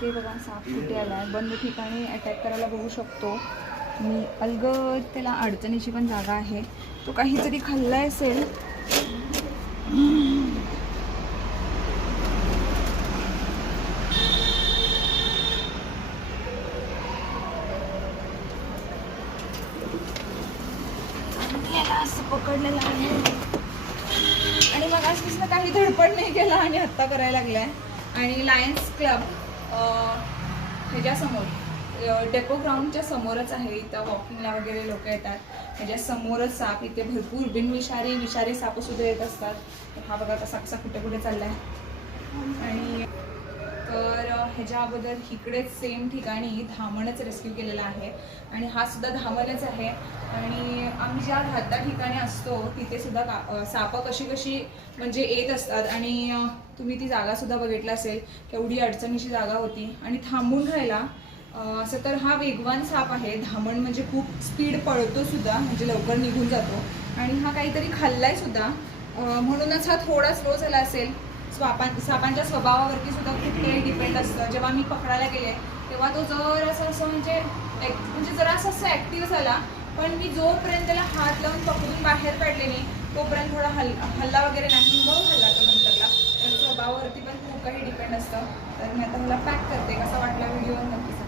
ते बघा साप कुठे आला आहे, बंद ठिकाणी अटॅक करायला बघू शकतो मी. अलगद त्याला अडचणीची पण जागा आहे, तो काहीतरी खाल्लाय असेल. असं पकडलेलं आहे आणि मग आजपासून काही धडपड नाही केला आणि हत्या करायला लागलाय. आणि लायन्स क्लब ह्याच्यासमोर डेपो ग्राउंडच्या समोरच आहे, इथं वॉकिंगला वगैरे लोक येतात. ह्याच्या समोरच साप, इथे भरपूर विषारी सापसुद्धा येत असतात. हा बघा कसा कसा कुठे कुठे चाललाय. आणि तर ह्याच्या अगोदर इकडेच सेम ठिकाणी धामणच रेस्क्यू केलेला आहे आणि हा सुद्धा धामणच आहे. आणि आम्ही ज्या राहता ठिकाणी असतो तिथे सुद्धा साप कशी म्हणजे येत असतात. आणि तुम्ही ती जागा सुद्धा बघितलं असेल, केवढी अडचणीची जागा होती आणि थांबून राहायला. असं तर हा वेगवान साप आहे. धामण म्हणजे खूप स्पीड पळतो सुद्धा, म्हणजे लवकर निघून जातो. आणि हा काहीतरी खाल्लाय सुद्धा, म्हणूनच हा थोडा स्लो झाला असेल. सापांच्या स्वभावावरती सुद्धा खूप काही डिपेंड असतं. जेव्हा मी पकडायला गेले तेव्हा तो जरासा असं म्हणजे जरासा असं ॲक्टिव्ह झाला, पण मी जोपर्यंत त्याला हात लावून पकडून बाहेर काढले नाही तोपर्यंत थोडा हल्ला वगैरे नाही, मग हल्ला तो नंतरला. तर स्वभावावरती पण खूप काही डिपेंड असतं. तर मी आता मला पॅक करते. कसा वाटला व्हिडिओ नक्की.